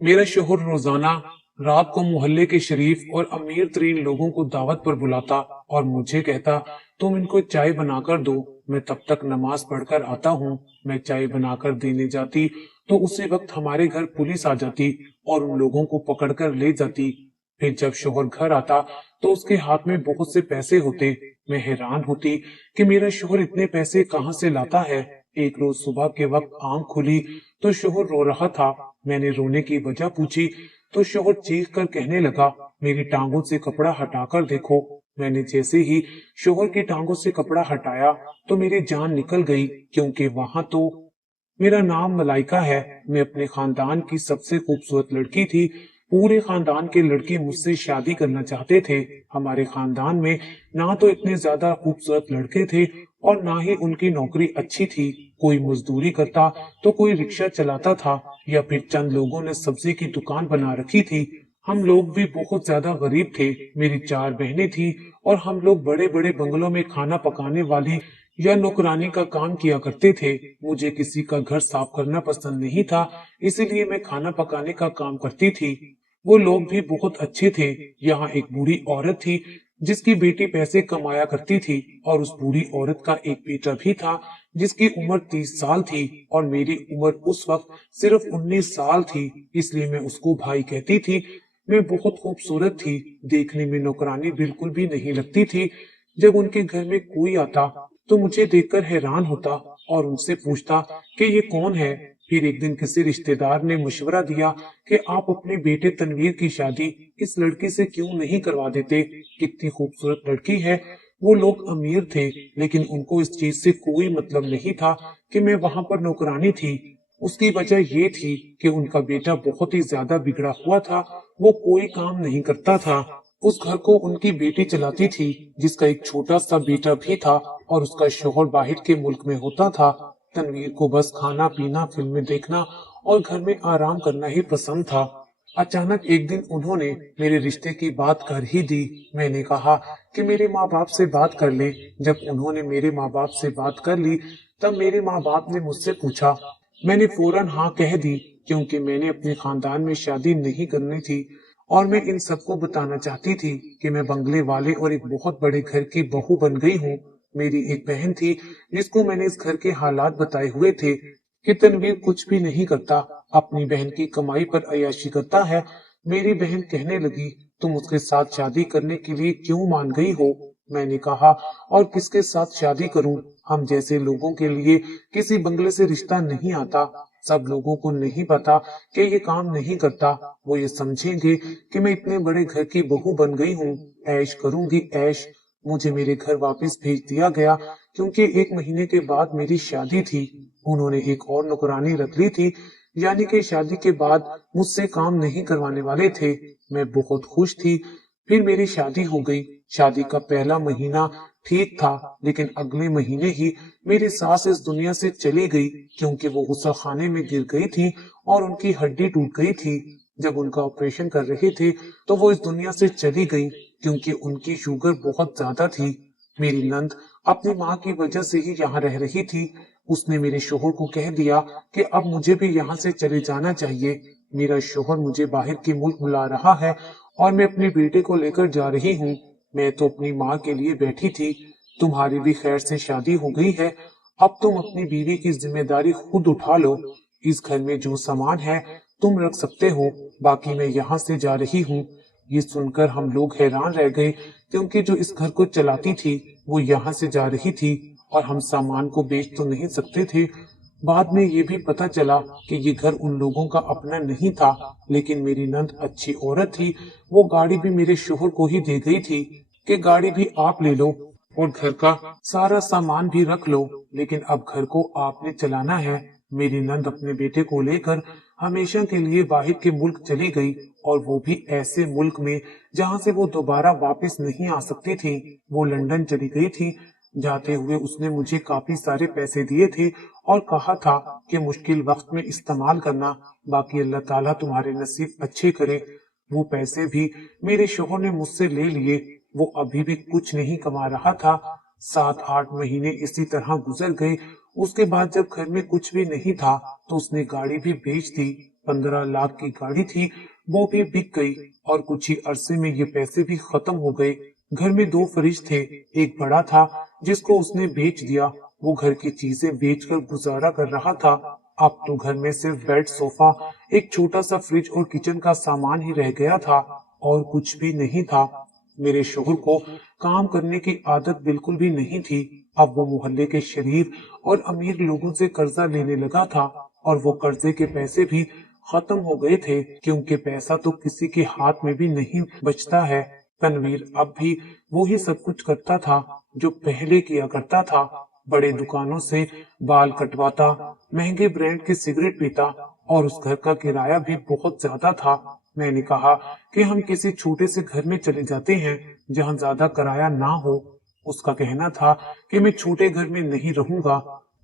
मेरा शोहर रोजाना रात को मोहल्ले के शरीफ और अमीर तरीन लोगों को दावत पर बुलाता और मुझे कहता, तुम इनको चाय बनाकर दो। मैं तब तक नमाज पढ़कर आता हूँ। मैं चाय बनाकर देने जाती तो उसी वक्त हमारे घर पुलिस आ जाती और उन लोगों को पकड़कर ले जाती। फिर जब शोहर घर आता तो उसके हाथ में बहुत से पैसे होते। मैं हैरान होती कि मेरा शोहर इतने पैसे कहाँ से लाता है। एक रोज सुबह के वक्त आंख खुली तो शोहर रो रहा था। मैंने रोने की वजह पूछी तो शोहर चीख कर कहने लगा, मेरी टांगों से कपड़ा हटाकर देखो। मैंने जैसे ही शोहर की टांगों से कपड़ा हटाया तो मेरी जान निकल गई, क्योंकि वहां तो मेरा नाम मलाइका है। मैं अपने खानदान की सबसे खूबसूरत लड़की थी। पूरे खानदान के लड़के मुझसे शादी करना चाहते थे। हमारे खानदान में ना तो इतने ज्यादा खूबसूरत लड़के थे और ना ही उनकी नौकरी अच्छी थी। कोई मजदूरी करता तो कोई रिक्शा चलाता था या फिर चंद लोगों ने सब्जी की दुकान बना रखी थी। हम लोग भी बहुत ज्यादा गरीब थे। मेरी 4 बहनें थी और हम लोग बड़े बड़े बंगलों में खाना पकाने वाली या नौकरानी का काम किया करते थे। मुझे किसी का घर साफ करना पसंद नहीं था, इसीलिए मैं खाना पकाने का काम करती थी। वो लोग भी बहुत अच्छे थे। यहाँ एक बूढ़ी औरत थी जिसकी बेटी पैसे कमाया करती थी और उस बूढ़ी औरत का एक बेटा भी था जिसकी उम्र 30 साल थी और मेरी उम्र उस वक्त सिर्फ 19 साल थी, इसलिए मैं उसको भाई कहती थी। मैं बहुत खूबसूरत थी, देखने में नौकरानी बिल्कुल भी नहीं लगती थी। जब उनके घर में कोई आता तो मुझे देखकर हैरान होता और उनसे पूछता कि ये कौन है। फिर एक दिन किसी रिश्तेदार ने मशवरा दिया कि आप अपने बेटे तनवीर की शादी इस लड़की से क्यों नहीं करवा देते, कितनी खूबसूरत लड़की है। वो लोग अमीर थे, लेकिन उनको इस चीज से कोई मतलब नहीं था कि मैं वहां पर नौकरानी थी। उसकी वजह ये थी कि उनका बेटा बहुत ही ज्यादा बिगड़ा हुआ था। वो कोई काम नहीं करता था। उस घर को उनकी बेटी चलाती थी जिसका एक छोटा सा बेटा भी था और उसका शोहर बाहर के मुल्क में होता था। तनवीर को बस खाना पीना, फिल्में देखना और घर में आराम करना ही पसंद था। अचानक एक दिन उन्होंने मेरे रिश्ते की बात कर ही दी। मैंने कहा कि मेरे माँ बाप से बात कर ले। जब उन्होंने मेरे माँ बाप से बात कर ली तब मेरे माँ बाप ने मुझसे पूछा। मैंने फौरन हाँ कह दी, क्योंकि मैंने अपने खानदान में शादी नहीं करनी थी और मैं इन सबको बताना चाहती थी कि मैं बंगले वाले और एक बहुत बड़े घर की बहू बन गई हूँ। मेरी एक बहन थी जिसको मैंने इस घर के हालात बताए हुए थे कि तनवीर कुछ भी नहीं करता, अपनी बहन की कमाई पर अय्याशी करता है। मेरी बहन कहने लगी, तुम उसके साथ शादी करने के लिए क्यों मान गई हो। मैंने कहा, और किसके साथ शादी करूं, हम जैसे लोगों के लिए किसी बंगले से रिश्ता नहीं आता। सब लोगों को नहीं पता कि ये काम नहीं करता। वो ये समझेंगे कि मैं इतने बड़े घर की बहू बन गई हूँ, ऐश करूंगी ऐश। मुझे मेरे घर वापस भेज दिया गया क्योंकि 1 महीने के बाद मेरी शादी थी। उन्होंने एक और नौकरानी रख ली थी, यानी कि शादी के बाद मुझसे काम नहीं करवाने वाले थे। मैं बहुत खुश थी। फिर मेरी शादी हो गई। शादी का पहला महीना ठीक था, लेकिन अगले महीने ही मेरी सास इस दुनिया से चली गई, क्योंकि वो गुस्सा खाने में गिर गई थी और उनकी हड्डी टूट गई थी। जब उनका ऑपरेशन कर रहे थे तो वो इस दुनिया से चली गई, क्योंकि उनकी शुगर बहुत ज्यादा थी। मेरी नंद अपनी माँ की वजह से ही यहाँ रह रही थी। उसने मेरे शोहर को कह दिया कि अब मुझे भी यहाँ से चले जाना चाहिए। मेरा शोहर मुझे बाहर के मुल्क बुला रहा है और मैं अपने बेटे को लेकर जा रही हूँ। मैं तो अपनी माँ के लिए बैठी थी। तुम्हारी भी खैर से शादी हो गई है। अब तुम अपनी बीवी की जिम्मेदारी खुद उठा लो। इस घर में जो सामान है तुम रख सकते हो, बाकी मैं यहाँ से जा रही हूँ। ये सुनकर हम लोग हैरान रह गए, क्योंकि जो इस घर को चलाती थी वो यहाँ से जा रही थी और हम सामान को बेच तो नहीं सकते थे। बाद में ये भी पता चला कि ये घर उन लोगों का अपना नहीं था, लेकिन मेरी नंद अच्छी औरत थी। वो गाड़ी भी मेरे शोहर को ही दे गई थी कि गाड़ी भी आप ले लो और घर का सारा सामान भी रख लो, लेकिन अब घर को आपने चलाना है। मेरी नंद अपने बेटे को लेकर हमेशा के लिए बाहर के मुल्क चली गई, और वो भी ऐसे मुल्क में जहाँ से वो दोबारा वापस नहीं आ सकती थी। वो लंदन चली गई थी। जाते हुए उसने मुझे काफी सारे पैसे दिए थे और कहा था कि मुश्किल वक्त में इस्तेमाल करना, बाकी अल्लाह ताला तुम्हारे नसीब अच्छे करे। वो पैसे भी मेरे शोहर ने मुझसे ले लिए। वो अभी भी कुछ नहीं कमा रहा था। 7-8 महीने इसी तरह गुजर गए। उसके बाद जब घर में कुछ भी नहीं था तो उसने गाड़ी भी बेच दी। 15 लाख की गाड़ी थी, वो भी बिक गई और कुछ ही अरसे में ये पैसे भी खत्म हो गए। घर में 2 फ्रिज थे, एक बड़ा था जिसको उसने बेच दिया। वो घर की चीजें बेचकर गुजारा कर रहा था। अब तो घर में सिर्फ बेड, सोफा, एक छोटा सा फ्रिज और किचन का सामान ही रह गया था और कुछ भी नहीं था। मेरे शोहर को काम करने की आदत बिल्कुल भी नहीं थी। अब वो मोहल्ले के शरीफ और अमीर लोगों से कर्जा लेने लगा था और वो कर्जे के पैसे भी खत्म हो गए थे, क्योंकि पैसा तो किसी के हाथ में भी नहीं बचता है। तनवीर अब भी वो ही सब कुछ करता था जो पहले किया करता था। बड़े दुकानों से बाल कटवाता, महंगे ब्रांड की सिगरेट पीता और उस घर का किराया भी बहुत ज्यादा था। मैंने कहा कि हम किसी छोटे से घर में चले जाते हैं जहाँ ज्यादा किराया ना हो। उसका कहना था कि मैं छोटे घर में नहीं रहूंगा।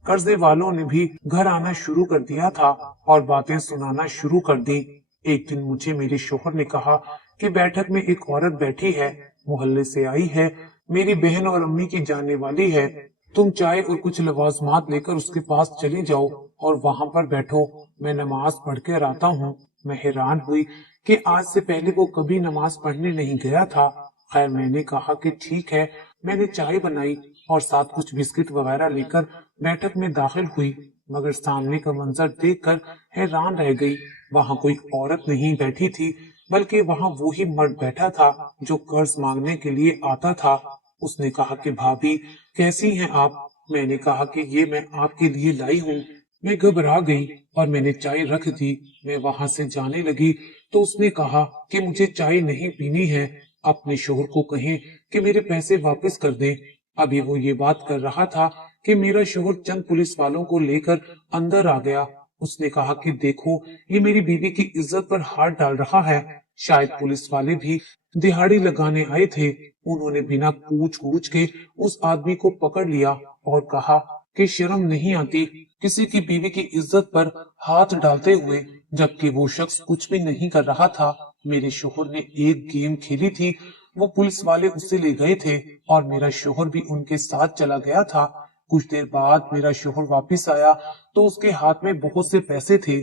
कर्जे वालों ने भी घर आना शुरू कर दिया था और बातें सुनाना शुरू कर दी। एक दिन मुझे मेरे शोहर ने कहा कि बैठक में एक औरत बैठी है, मोहल्ले से आई है, मेरी बहन और अम्मी की जानने वाली है। तुम चाय और कुछ लवाजमात लेकर उसके पास चले जाओ और वहां पर बैठो, मैं नमाज पढ़ कर आता हूँ। मैं हैरान हुई कि आज से पहले वो कभी नमाज पढ़ने नहीं गया था। खैर, मैंने कहा कि ठीक है। मैंने चाय बनाई और साथ कुछ बिस्किट वगैरह लेकर बैठक में दाखिल हुई, मगर सामने का मंजर देखकर हैरान रह गई। वहां कोई औरत नहीं बैठी थी, बल्कि वहां वो ही मर्द बैठा था जो कर्ज मांगने के लिए आता था। उसने कहा कि भाभी, कैसी हैं आप? मैंने कहा कि ये मैं आपके लिए लाई हूँ। मैं घबरा गई और मैंने चाय रख दी। मैं वहां से जाने लगी तो उसने कहा कि मुझे चाय नहीं पीनी है, अपने शोहर को कहें कि मेरे पैसे वापस कर दें। अभी वो ये बात कर रहा था कि मेरा शोहर चंद पुलिस वालों को लेकर अंदर आ गया। उसने कहा कि देखो, ये मेरी बीवी की इज्जत पर हाथ डाल रहा है। शायद पुलिस वाले भी दिहाड़ी लगाने आए थे। उन्होंने बिना पूछ पूछ के उस आदमी को पकड़ लिया और कहा कि शर्म नहीं आती किसी की बीवी की इज्जत पर हाथ डालते हुए, जबकि वो शख्स कुछ भी नहीं कर रहा था। मेरे शोहर ने एक गेम खेली थी, वो पुलिस वाले उससे ले गए थे और मेरा शोहर भी उनके साथ चला गया था। कुछ देर बाद मेरा शोहर वापस आया तो उसके हाथ में बहुत से पैसे थे।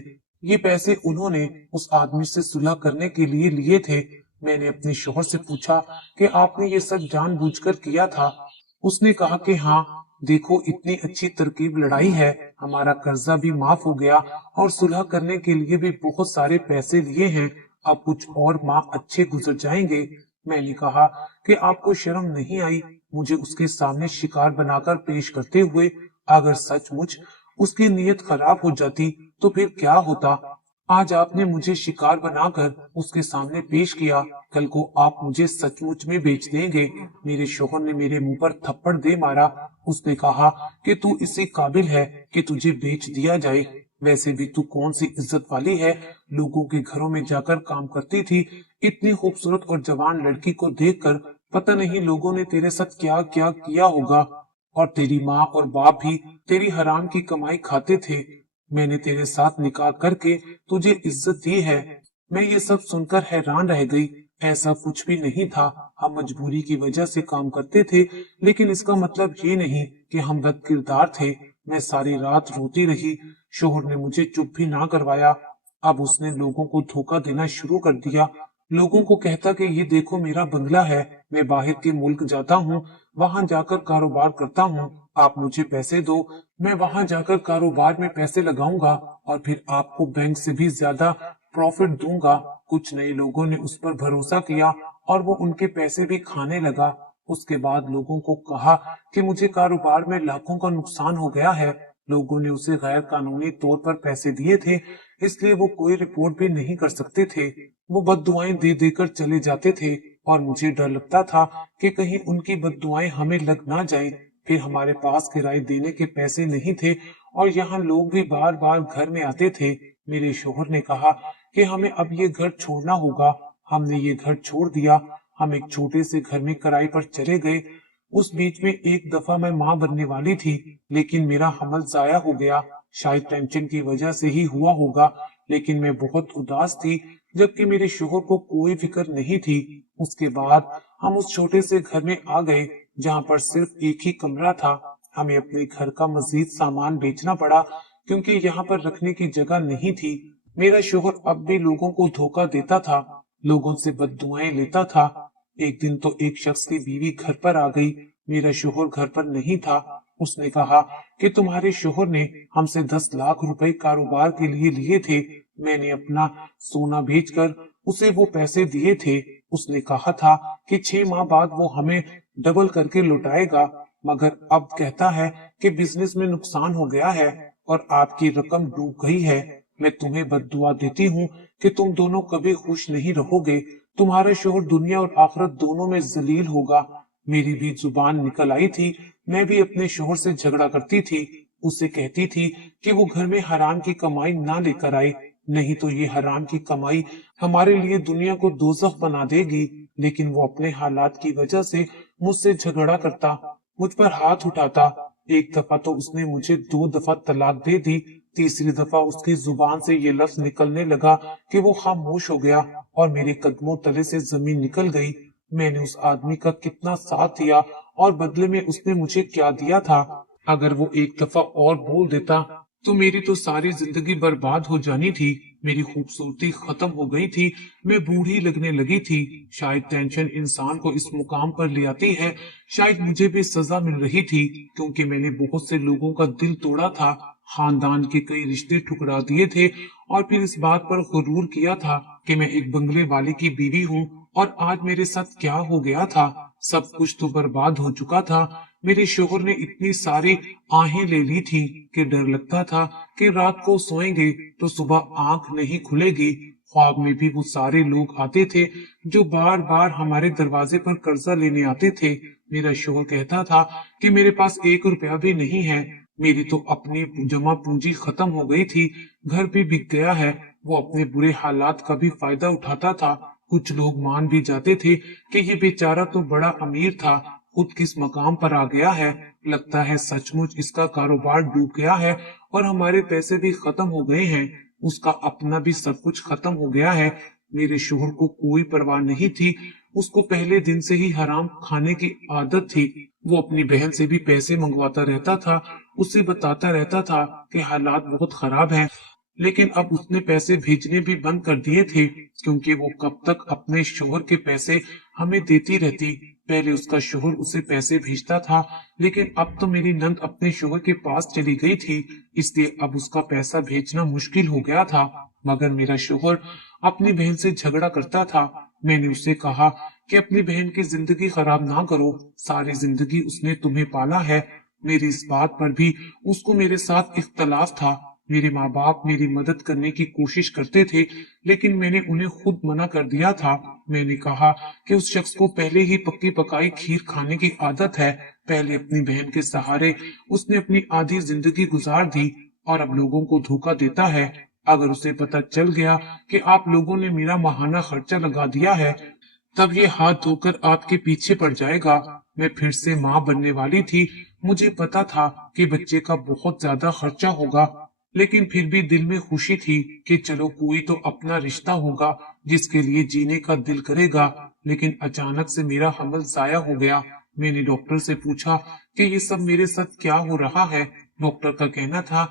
ये पैसे उन्होंने उस आदमी से सुलह करने के लिए लिए थे। मैंने अपने शोहर से पूछा कि आपने ये सब जानबूझकर किया था? उसने कहा कि हाँ, देखो, इतनी अच्छी तरकीब लड़ाई है, हमारा कर्जा भी माफ हो गया और सुलह करने के लिए भी बहुत सारे पैसे लिए हैं। अब कुछ और माह अच्छे गुजर जाएंगे। मैंने कहा कि आपको शर्म नहीं आई मुझे उसके सामने शिकार बनाकर पेश करते हुए? अगर सचमुच उसकी नीयत खराब हो जाती तो फिर क्या होता? आज आपने मुझे शिकार बनाकर उसके सामने पेश किया, कल को आप मुझे सचमुच में बेच देंगे। मेरे शोहर ने मेरे मुंह पर थप्पड़ दे मारा। उसने कहा कि तू इसी काबिल है कि तुझे बेच दिया जाए। वैसे भी तू कौन सी इज्जत वाली है, लोगों के घरों में जाकर काम करती थी। इतनी खूबसूरत और जवान लड़की को देखकर पता नहीं लोगों ने तेरे साथ क्या क्या किया होगा। और तेरी माँ और बाप भी तेरी हराम की कमाई खाते थे। मैंने तेरे साथ निकाह करके तुझे इज्जत दी है। मैं ये सब सुनकर हैरान रह गई। ऐसा कुछ भी नहीं था, हम मजबूरी की वजह से काम करते थे, लेकिन इसका मतलब ये नहीं कि हम बद किरदार थे। मैं सारी रात रोती रही। शोहर ने मुझे चुप भी ना करवाया। अब उसने लोगों को धोखा देना शुरू कर दिया। लोगों को कहता कि ये देखो, मेरा बंगला है, मैं बाहर के मुल्क जाता हूँ, वहां जाकर कारोबार करता हूँ, आप मुझे पैसे दो, मैं वहां जाकर कारोबार में पैसे लगाऊंगा और फिर आपको बैंक से भी ज्यादा प्रॉफिट दूंगा। कुछ नए लोगों ने उस पर भरोसा किया और वो उनके पैसे भी खाने लगा। उसके बाद लोगों को कहा कि मुझे कारोबार में लाखों का नुकसान हो गया है। लोगों ने उसे गैर कानूनी तौर पर पैसे दिए थे, इसलिए वो कोई रिपोर्ट भी नहीं कर सकते थे। वो बददुआएं दे देकर चले जाते थे और मुझे डर लगता था कि कहीं उनकी बददुआएं हमें लग ना जाएं। फिर हमारे पास किराए देने के पैसे नहीं थे और यहाँ लोग भी बार बार घर में आते थे। मेरे शोहर ने कहा कि हमें अब ये घर छोड़ना होगा। हमने ये घर छोड़ दिया। हम एक छोटे से घर में किराए पर चले गए। उस बीच में एक दफा मैं माँ बनने वाली थी, लेकिन मेरा हमल जाया हो गया। शायद टेंशन की वजह से ही हुआ होगा, लेकिन मैं बहुत उदास थी, जबकि मेरे शोहर को कोई फिक्र नहीं थी। उसके बाद हम उस छोटे से घर में आ गए जहाँ पर सिर्फ एक ही कमरा था। हमें अपने घर का मजीद सामान बेचना पड़ा क्योंकि यहाँ पर रखने की जगह नहीं थी। मेरा शोहर अब भी लोगों को धोखा देता था, लोगों से बददुआएं लेता था। एक दिन तो एक शख्स की बीवी घर पर आ गई। मेरा शोहर घर पर नहीं था। उसने कहा कि तुम्हारे शोहर ने हमसे 10 लाख रुपए कारोबार के लिए लिए थे। मैंने अपना सोना बेचकर उसे वो पैसे दिए थे। उसने कहा था कि 6 माह बाद वो हमें डबल करके लौटाएगा, मगर अब कहता है कि बिजनेस में नुकसान हो गया है और आपकी रकम डूब गई है। मैं तुम्हें बद्दुआ देती हूँ कि तुम दोनों कभी खुश नहीं रहोगे। तुम्हारा शोहर दुनिया और आखिरत दोनों में जलील होगा। मेरी भी जुबान निकल आई थी। मैं भी अपने शोहर से झगड़ा करती थी। उसे कहती थी कि वो घर में हराम की कमाई ना लेकर आए, नहीं तो ये हराम की कमाई हमारे लिए दुनिया को दोजख बना देगी। लेकिन वो अपने हालात की वजह से मुझसे झगड़ा करता, मुझ पर हाथ उठाता। एक दफा तो उसने मुझे 2 दफा तलाक दे दी। तीसरी दफा उसकी जुबान से ये लफ्ज निकलने लगा कि वो खामोश हो गया और मेरे कदमों तले से जमीन निकल गई। मैंने उस आदमी का कितना साथ दिया और बदले में उसने मुझे क्या दिया था। अगर वो एक दफा और बोल देता तो मेरी तो सारी जिंदगी बर्बाद हो जानी थी। मेरी खूबसूरती खत्म हो गई थी। मैं बूढ़ी लगने लगी थी। शायद टेंशन इंसान को इस मुकाम पर ले आती है। शायद मुझे भी सजा मिल रही थी, क्योंकि मैंने बहुत से लोगों का दिल तोड़ा था, खानदान के कई रिश्ते ठुकरा दिए थे और फिर इस बात पर गुरूर किया था कि मैं एक बंगले वाले की बीवी हूँ। और आज मेरे साथ क्या हो गया था, सब कुछ तो बर्बाद हो चुका था। मेरे शोहर ने इतनी सारी आहें ले ली थी कि डर लगता था कि रात को सोएंगे तो सुबह आंख नहीं खुलेगी। ख्वाब में भी वो सारे लोग आते थे जो बार बार हमारे दरवाजे पर कर्जा लेने आते थे। मेरा शोहर कहता था कि मेरे पास 1 रुपया भी नहीं है। मेरी तो अपनी जमा पूंजी खत्म हो गई थी, घर भी बिक गया है। वो अपने बुरे हालात का भी फायदा उठाता था। कुछ लोग मान भी जाते थे कि ये बेचारा तो बड़ा अमीर था, खुद किस मकाम पर आ गया है। लगता है सचमुच इसका कारोबार डूब गया है और हमारे पैसे भी खत्म हो गए हैं। उसका अपना भी सब कुछ खत्म हो गया है। मेरे शोहर को कोई परवाह नहीं थी। उसको पहले दिन से ही हराम खाने की आदत थी। वो अपनी बहन से भी पैसे मंगवाता रहता था, उसे बताता रहता था कि हालात बहुत खराब हैं। लेकिन अब उसने पैसे भेजने भी बंद कर दिए थे, क्योंकि वो कब तक अपने शोहर के पैसे हमें देती रहती। पहले उसका शोहर उसे पैसे भेजता था, लेकिन अब तो मेरी नंद अपने शोहर के पास चली गई थी, इसलिए अब उसका पैसा भेजना मुश्किल हो गया था। मगर मेरा शोहर अपनी बहन से झगड़ा करता था। मैंने उससे कहा कि अपनी बहन की जिंदगी खराब ना करो, सारी जिंदगी उसने तुम्हें पाला है। मेरी इस बात पर भी उसको मेरे साथ इख्तलाफ था। मेरे माँ बाप मेरी मदद करने की कोशिश करते थे, लेकिन मैंने उन्हें खुद मना कर दिया था। मैंने कहा कि उस शख्स को पहले ही पक्की पकाई खीर खाने की आदत है। पहले अपनी बहन के सहारे उसने अपनी आधी जिंदगी गुजार दी और अब लोगों को धोखा देता है। अगर उसे पता चल गया कि आप लोगों ने मेरा माहाना खर्चा लगा दिया है, तब ये हाथ धोकर आपके पीछे पड़ जाएगा। मैं फिर से माँ बनने वाली थी। मुझे पता था कि बच्चे का बहुत ज्यादा खर्चा होगा, लेकिन फिर भी दिल में खुशी थी कि चलो कोई तो अपना रिश्ता होगा जिसके लिए जीने का दिल करेगा। लेकिन अचानक से मेरा हमल जाया हो गया। मैंने डॉक्टर से पूछा कि ये सब मेरे साथ क्या हो रहा है। डॉक्टर का कहना था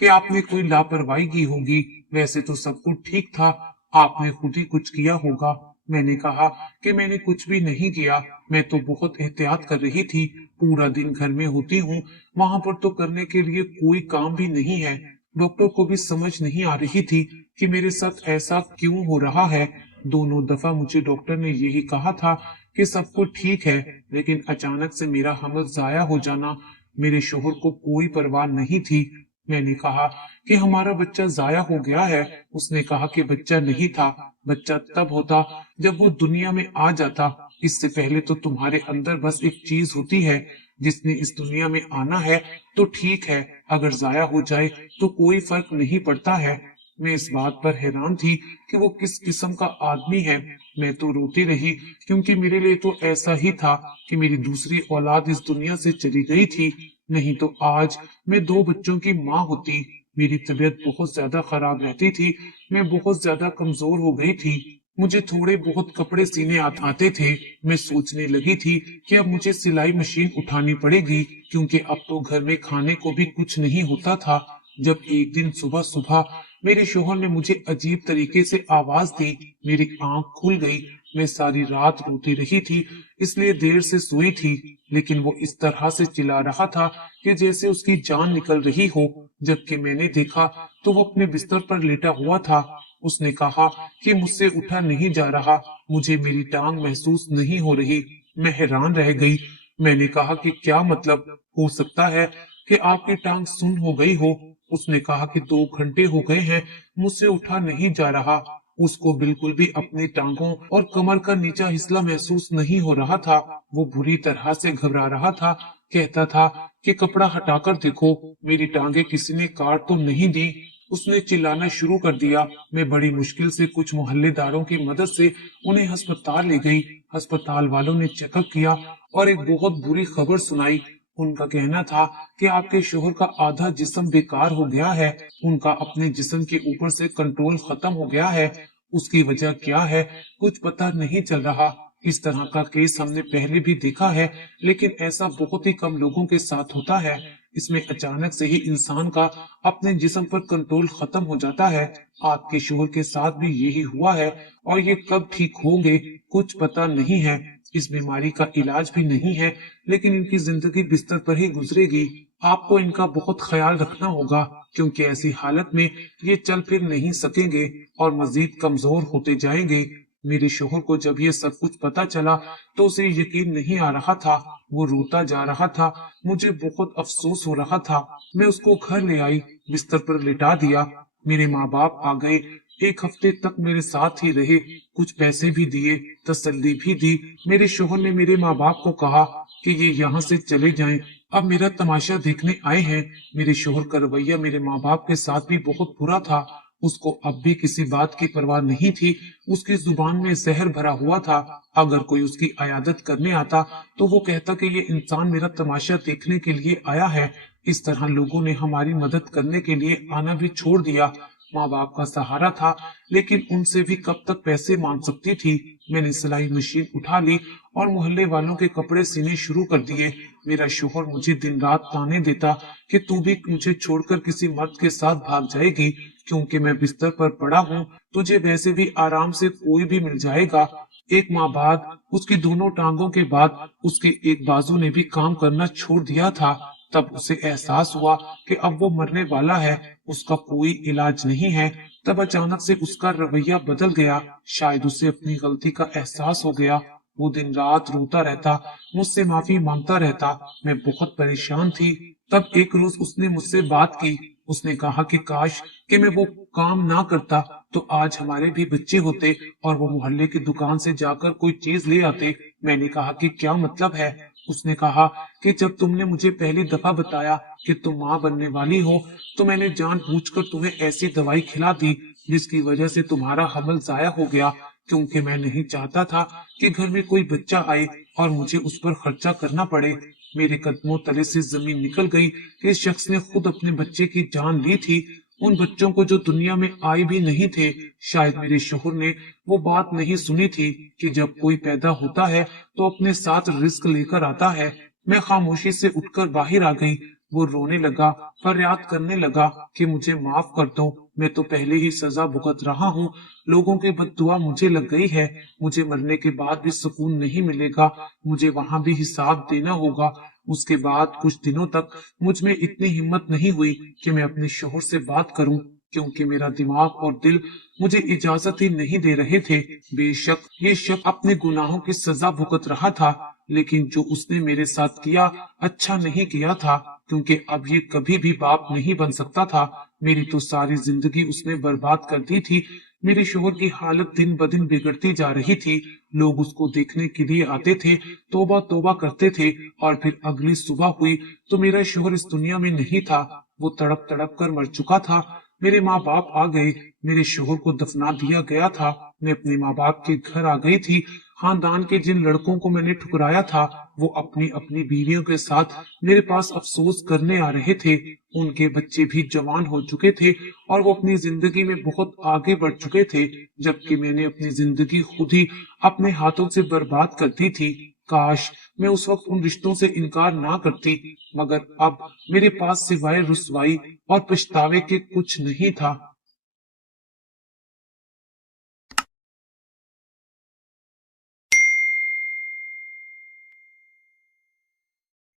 कि आपने कोई लापरवाही की होगी, वैसे तो सब कुछ ठीक था, आपने खुद ही कुछ किया होगा। मैंने कहा कि मैंने कुछ भी नहीं किया, मैं तो बहुत एहतियात कर रही थी। पूरा दिन घर में होती हूँ, वहां पर तो करने के लिए कोई काम भी नहीं है। डॉक्टर को भी समझ नहीं आ रही थी कि मेरे साथ ऐसा क्यों हो रहा है। दोनों दफा मुझे डॉक्टर ने यही कहा था कि सब कुछ ठीक है, लेकिन अचानक से मेरा हमल जाया हो जाना मेरे शोहर को कोई परवाह नहीं थी। मैंने कहा कि हमारा बच्चा जाया हो गया है। उसने कहा कि बच्चा नहीं था, बच्चा तब होता जब वो दुनिया में आ जाता। इससे पहले तो तुम्हारे अंदर बस एक चीज होती है, जिसने इस दुनिया में आना है तो ठीक है, अगर जाया हो जाए तो कोई फर्क नहीं पड़ता है। मैं इस बात पर हैरान थी कि वो किस किस्म का आदमी है। मैं तो रोती रही, क्योंकि मेरे लिए तो ऐसा ही था कि मेरी दूसरी औलाद इस दुनिया से चली गई थी, नहीं तो आज मैं 2 बच्चों की माँ होती। मेरी तबीयत बहुत ज्यादा खराब रहती थी, मैं बहुत ज्यादा कमजोर हो गई थी। मुझे थोड़े बहुत कपड़े सीने आते थे। मैं सोचने लगी थी कि अब मुझे सिलाई मशीन उठानी पड़ेगी, क्योंकि अब तो घर में खाने को भी कुछ नहीं होता था। जब एक दिन सुबह सुबह मेरे शोहर ने मुझे अजीब तरीके से आवाज दी। मेरी आंख खुल गई। मैं सारी रात रोती रही थी, इसलिए देर से सोई थी। लेकिन वो इस तरह से चिल्ला रहा था कि जैसे उसकी जान निकल रही हो। जबकि मैंने देखा तो वो अपने बिस्तर पर लेटा हुआ था। उसने कहा कि मुझसे उठा नहीं जा रहा, मुझे मेरी टांग महसूस नहीं हो रही। मैं हैरान रह गई। मैंने कहा कि क्या मतलब, हो सकता है कि आपकी टांग सुन्न हो गई हो। उसने कहा कि 2 घंटे हो गए हैं, मुझसे उठा नहीं जा रहा। उसको बिल्कुल भी अपनी टांगों और कमर का नीचा हिस्सा महसूस नहीं हो रहा था। वो बुरी तरह से घबरा रहा था। कहता था कि कपड़ा हटाकर देखो, मेरी टांगे किसी ने काट तो नहीं दी। उसने चिल्लाना शुरू कर दिया। मैं बड़ी मुश्किल से कुछ मोहल्लेदारों की मदद से उन्हें अस्पताल ले गई। अस्पताल वालों ने चेकअप किया और एक बहुत बुरी खबर सुनाई। उनका कहना था कि आपके शोहर का आधा जिस्म बेकार हो गया है। उनका अपने जिस्म के ऊपर से कंट्रोल खत्म हो गया है। उसकी वजह क्या है, कुछ पता नहीं चल रहा। इस तरह का केस हमने पहले भी देखा है, लेकिन ऐसा बहुत ही कम लोगों के साथ होता है। इसमें अचानक से ही इंसान का अपने जिस्म पर कंट्रोल खत्म हो जाता है। आपके शोहर के साथ भी यही हुआ है और ये कब ठीक होंगे कुछ पता नहीं है। इस बीमारी का इलाज भी नहीं है, लेकिन इनकी जिंदगी बिस्तर पर ही गुजरेगी। आपको इनका बहुत ख्याल रखना होगा, क्योंकि ऐसी हालत में ये चल फिर नहीं सकेंगे और मजीद कमजोर होते जाएंगे। मेरे शोहर को जब ये सब कुछ पता चला तो उसे यकीन नहीं आ रहा था। वो रोता जा रहा था। मुझे बहुत अफसोस हो रहा था। मैं उसको घर ले आई, बिस्तर पर लिटा दिया। मेरे माँ बाप आ गए। 1 हफ्ते तक मेरे साथ ही रहे। कुछ पैसे भी दिए, तसल्ली भी दी। मेरे शोहर ने मेरे माँ बाप को कहा कि ये यहाँ से चले जाएं, अब मेरा तमाशा देखने आए हैं। मेरे शोहर का रवैया मेरे माँ बाप के साथ भी बहुत बुरा था। उसको अब भी किसी बात की परवाह नहीं थी। उसकी जुबान में जहर भरा हुआ था। अगर कोई उसकी अयादत करने आता तो वो कहता कि ये इंसान मेरा तमाशा देखने के लिए आया है। इस तरह लोगों ने हमारी मदद करने के लिए आना भी छोड़ दिया। माँ बाप का सहारा था, लेकिन उनसे भी कब तक पैसे मांग सकती थी। मैंने सिलाई मशीन उठा ली और मोहल्ले वालों के कपड़े सीने शुरू कर दिए। मेरा शोहर मुझे दिन रात ताने देता कि तू भी मुझे छोड़कर किसी मर्द के साथ भाग जाएगी, क्योंकि मैं बिस्तर पर पड़ा हूँ। तुझे वैसे भी आराम से कोई भी मिल जाएगा। एक माह बाद उसकी दोनों टांगों के बाद उसके एक बाजू ने भी काम करना छोड़ दिया था। तब उसे एहसास हुआ कि अब वो मरने वाला है, उसका कोई इलाज नहीं है। तब अचानक से उसका रवैया बदल गया। शायद उसे अपनी गलती का एहसास हो गया। वो दिन रात रोता रहता, मुझसे माफी मांगता रहता। मैं बहुत परेशान थी। तब एक रोज उसने मुझसे बात की। उसने कहा कि काश कि मैं वो काम ना करता तो आज हमारे भी बच्चे होते और वो मोहल्ले की दुकान से जाकर कोई चीज ले आते। मैंने कहा कि क्या मतलब है। उसने कहा कि जब तुमने मुझे पहली दफा बताया कि तुम माँ बनने वाली हो, तो मैंने जानबूझकर तुम्हें ऐसी दवाई खिला दी जिसकी वजह से तुम्हारा हमल जाया हो गया, क्योंकि मैं नहीं चाहता था कि घर में कोई बच्चा आए और मुझे उस पर खर्चा करना पड़े। मेरे कदमों तले से जमीन निकल गई कि इस शख्स ने खुद अपने बच्चे की जान ली थी, उन बच्चों को जो दुनिया में आए भी नहीं थे। शायद मेरे शोहर ने वो बात नहीं सुनी थी कि जब कोई पैदा होता है तो अपने साथ रिस्क लेकर आता है। मैं खामोशी से उठकर बाहर आ गई। वो रोने लगा, फरियाद करने लगा कि मुझे माफ कर दो, मैं तो पहले ही सजा भुगत रहा हूँ। लोगों की बद्दुआ मुझे लग गई है। मुझे मरने के बाद भी सुकून नहीं मिलेगा। मुझे वहां भी हिसाब देना होगा। उसके बाद कुछ दिनों तक मुझ में इतनी हिम्मत नहीं हुई कि मैं अपने शोहर से बात करूं, क्योंकि मेरा दिमाग और दिल मुझे इजाजत ही नहीं दे रहे थे। बेशक ये शख्स अपने गुनाहों की सजा भुगत रहा था, लेकिन जो उसने मेरे साथ किया अच्छा नहीं किया था, क्योंकि अब ये कभी भी बाप नहीं बन सकता था। मेरी तो सारी जिंदगी उसने बर्बाद कर दी थी। मेरे शोहर की हालत दिन ब दिन बिगड़ती जा रही थी। लोग उसको देखने के लिए आते थे, तौबा तौबा करते थे, और फिर अगली सुबह हुई तो मेरा शोहर इस दुनिया में नहीं था। वो तड़प तड़प कर मर चुका था। मेरे माँ बाप आ गए। मेरे शोहर को दफना दिया गया था। मैं अपने माँ बाप के घर आ गई थी। खानदान के जिन लड़कों को मैंने ठुकराया था वो अपनी अपनी बीवियों के साथ मेरे पास अफसोस करने आ रहे थे। उनके बच्चे भी जवान हो चुके थे और वो अपनी जिंदगी में बहुत आगे बढ़ चुके थे, जबकि मैंने अपनी जिंदगी खुद ही अपने हाथों से बर्बाद कर दी थी। काश मैं उस वक्त उन रिश्तों से इनकार ना करती, मगर अब मेरे पास सिवाय रुसवाई और पछतावे के कुछ नहीं था।